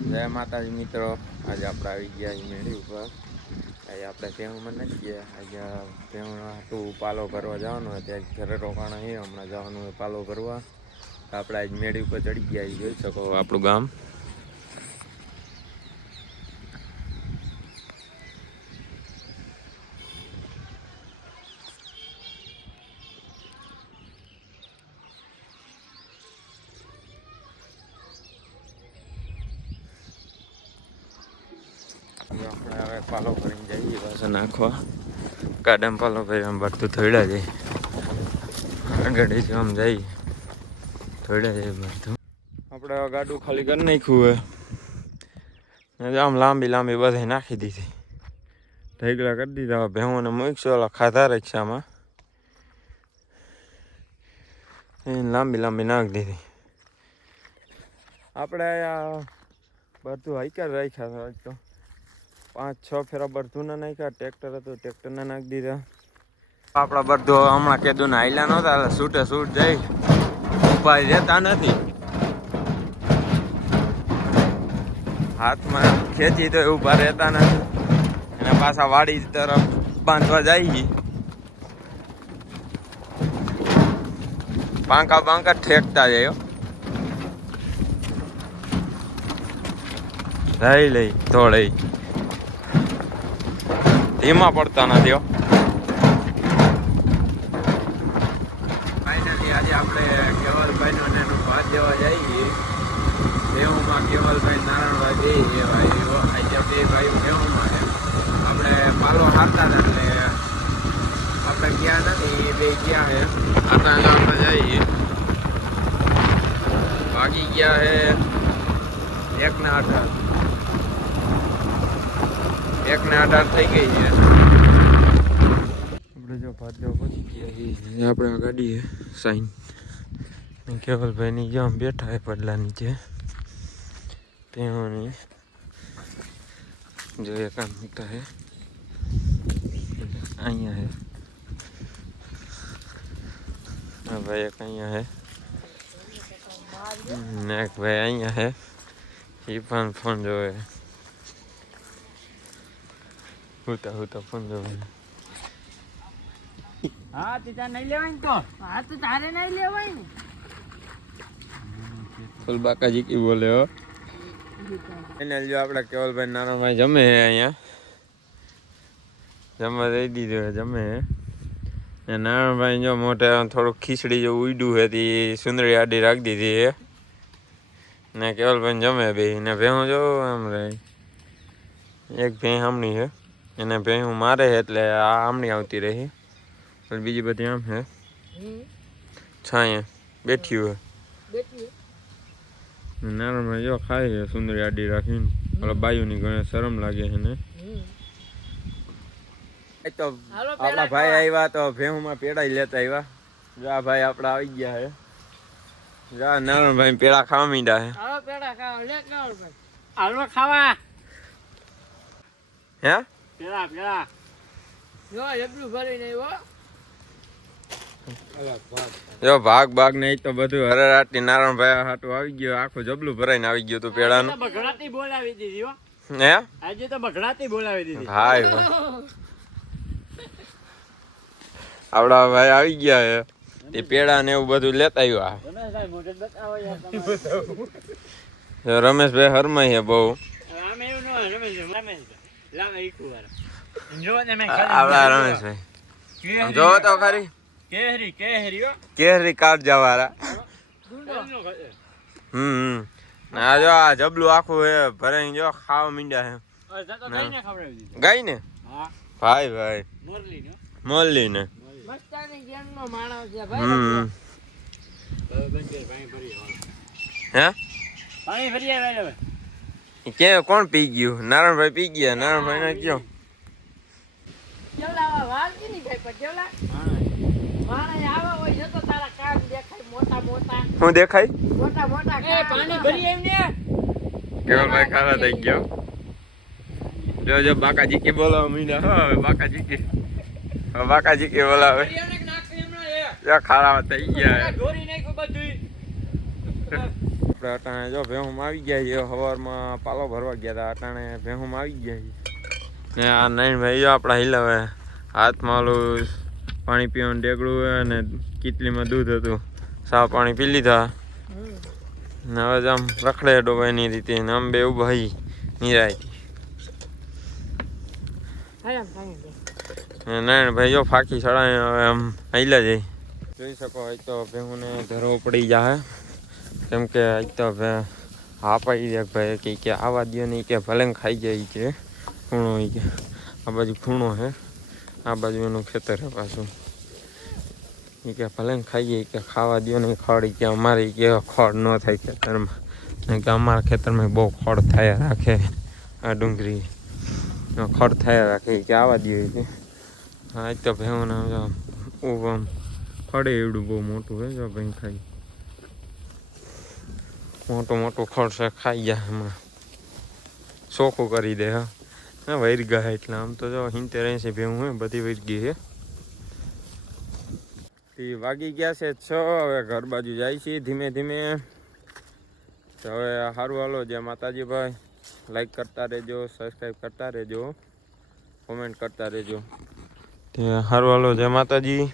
જય માતાજી મિત્રો. આજે આપણે આવી ગયા અહીં મેળી ઉપર. આજે આપણે ભેહુંમાં નથી ગયા આજે ભેહું હાટું પાલો કરવા જવાનું હોય ત્યાં ઘરે રોકાણ અહીં. હમણાં જવાનું હોય પાલો કરવા આપણે આજ મેળી ઉપર ચડી ગયા જોઈ શકો આપણું ગામ. આપણે હવે પાલો કરીને જઈએ પાસે નાખવા. ગાડામાં પાલો કરી આમ ભરતું થોડા જાય આગળ આમ જઈએ. થોડા જાય ભરતું આપણે ગાડું ખાલી કરી નાખ્યું હવે આમ લાંબી લાંબી બધે નાખી દીધી. ઢેગલા કરી દીધા. ભેવોને મૂકશો ઓલા ખાધા રિક્ષામાં. લાંબી લાંબી નાખી દીધી. આપણે આ બધું હાઈકર રાખ્યા હતા તો. પાંચ, છ ફેરા બરધું ના નાખ્યા. ટ્રેક્ટર હતું, ટ્રેક્ટરના નાખી દીધા. આપણા બરધો હમણાં કેદું હાઈલા નહોતા, એટલે છૂટે છૂટ જઈ ઊભા રહેતા નથી. હાથમાં ખેંચી તો ઊભા રહેતા નથી. અને પાછા વાડી તરફ બાંધવા જાય પાંકા પાંકા ઠેકતા જાય. લઈ લઈ થોડે ધીમા પડતા નથી, હો. ફાઇનલી આજે આપણે કેવલભાઈનો ને ભાત દેવા જઈએ. દેવુંમાં કેવલભાઈ નારાયણભાઈ બે છે ભાઈ આજે બે ભાઈ દેવુંમાં આપણે પાલો હારતા હતા એટલે આપણે ગયા નથી બે ગયા છે. આટલા આપણે જઈએ. ભાગી ગયા છે. એક ને અઢાર એક ને અઢાર થઈ ગઈ છે. આપણે જો ભાદ્રવ પહોંચી ગયા છીએ. આપણે આ ગાડી છે સાઈન કેવલભાઈ ની જામ બેઠા હે પડલા નીચે. તેઓની જો એક આમ મૂકતા હે અહીંયા હે આ ભાઈ એક અહીંયા હે ને એક ભાઈ અહીંયા હે એ પણ ફોન જોવે. હુતા હુતા ફોન જોવે. હા તે ત્યાં નહીં લેવાય તો હા તો તારે નહીં લેવાય ને. ફૂલ બાકાજી કી બોલે હો. એને જો આપણા કેવલભાઈ નારાયણભાઈ જમે હે અહીંયા. જમવા દઈ દીધું હે જમે હે. ને નારાયણભાઈ જો મોટે થોડુંક ખીચડી જેવું ઉડ્યું હે તે સુંદરી આડી રાખી દીધી હે. ને કેવલભાઈ જમે બે ને ભેહું જો આમ રે એક ભેં સામણી હે. એને ભેહું મારે હે એટલે આ આમણી આવતી રહી. પણ બીજી બધી આમ હે છાંયે બેઠી હોય. બેઠી નારાયણભાઈ જો ખાય છે સુંદરી આડી રાખીને. ઓલા બાયુની ઘણે શરમ લાગે છે ને. તો આપણા ભાઈ આવ્યા તો ભેહુમાં પેડા લેતા આવ્યા જા ભાઈ આપડા આવી ગયા છે. જા આ નારાયણભાઈ પેડા ખાવા મીંડા છે. હાલો પેડા ખાવા. લે કાળ ભાઈ હાલવા ખાવા. હે? પેલા પેલા. જો એટલું ભાગ ભાગ નહીં તો બધું હરેરાટી નારાયણભાઈ હાટું આવી ગયો આખું જબલું ભરાઈને આવી ગયું તું પેડાનું. બગડાતી બોલાવી દીધી હો. હે? આજે તો બગડાતી બોલાવી દીધી. ભાઈ ભાઈ. આપડા ભાઈ આવી ગયા હે. તે પેડા ને એવું બધું લેતા આવ્યા. રમેશભાઈ હરમાઈ છે બહુ આમ એવું ન હોય રમેશભાઈ રમેશભાઈ જોવો તો ખરી કેહરી કેહરી. હમ. આ જો આ જબલું આખું હે ભરાઈ જો ખાવા મીંડ્યા હે. હવે જતો કઈને ખવડાવી દીધી. ગાય ને? ભાઈ ભાઈ. મોરલી ને હમ. હે? પાણી ભરી આવે કે કોણ પી ગયું? નારાયણભાઈ પી ગયા નારાયણભાઈ ને કયો. હું કામ દેખાય મોટા મોટા. શું દેખાય? મોટા મોટા એ પાણી દેખાય. ભરી એમને. કેવલભાઈ ખાવા થઈ ગયો. જો જો બાકાજી કે બોલાવો મીના. હા હવે બાકાજી કે હવે બાકાજી કે બોલાવે ખારા થઈ ગયા. આપણે અટાણે જો ભેહું આવી ગયા છીએ સવારમાં પાલો ભરવા ગયા હતા. અટાણે ભેહું આવી ગયા છીએ ને આ નહીં ભાઈ જો આપણા હિલાવે હાથમાં ઓલું પાણી પીવાનું ડેગડું અને કીટલીમાં દૂધ હતું. સાવ પાણી પી લીધા. ને હવે આમ રખડે ડોબાઈની રીતે. ને આમ બે ઉભાઈ નિરાય હાલ આમ ભાંગી દે. નારાયણ ભાઈ જો ફાકી સડાય હવે આમ આઈલા જઈ જોઈ શકો હોય તો ભેહુને ધરો પડી જાય કેમ કે આજ તો હવે હા પાડી દે ભાઈ, કે કે આવા દો નહીં કે ભલે ખાઈ જાય કે ખૂણો કે, આ બાજુ ખૂણો હે. આ બાજુ એનું ખેતર હે પાછું. એ કે ભલે ખાઈ જાય કે ખાવા દો નહીં, ખડ કે અમારે કે ખડ ન થાય ખેતરમાં. કે અમારા ખેતરમાં બહુ ખડ થયા રાખે. આ ડુંગળી ખડ થયા રાખે કે આવા દે કે. હા તો ભેવું આમ ખડે એવડું બહુ મોટું હે જો ભાઈ ખાઈ. મોટું મોટું ખડ છે ખાઈ જાય હમણાં. ચોખ્ખું કરી દે, હા. વૈરગા હે એટલે આમ તો જો હિંતેર એસી ભેવું હે બધી વૈરગી હે. તે વાગી ગયા છે છ, હવે ઘર બાજુ જાય છે ધીમે ધીમે. તો હવે સારું હાલો જે માતાજી ભાઈ લાઈક કરતા રહેજો સબસ્ક્રાઈબ કરતા રહેજો. કોમેન્ટ કરતા રહેજો. સારું હાલો, જય માતાજી.